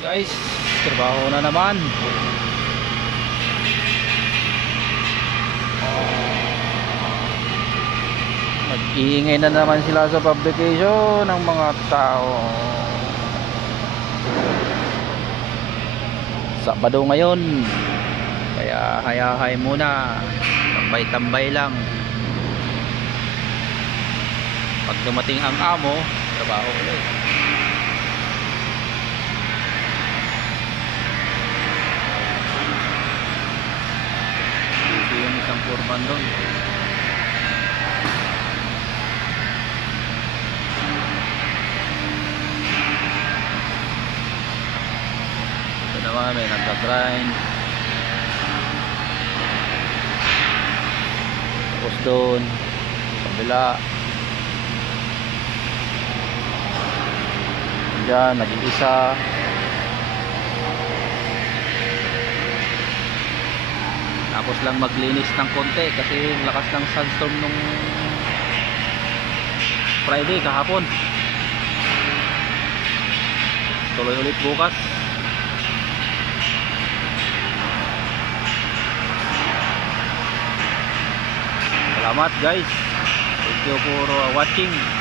Guys, trabaho na naman. Mag-iingay na naman sila sa publication ng mga tao. Sabado ngayon, kaya hayahay muna, tambay-tambay lang. Pag dumating ang amo, trabaho ulit. Busy yung isang foreman doon. Ito naman may nagka-grind. Tapos doon sa kabila dyan, nag-iisa. Tapos lang maglinis ng konti kasi lakas ng sandstorm nung Friday kahapon. Tuloy ulit bukas. Salamat guys. Thank you for watching.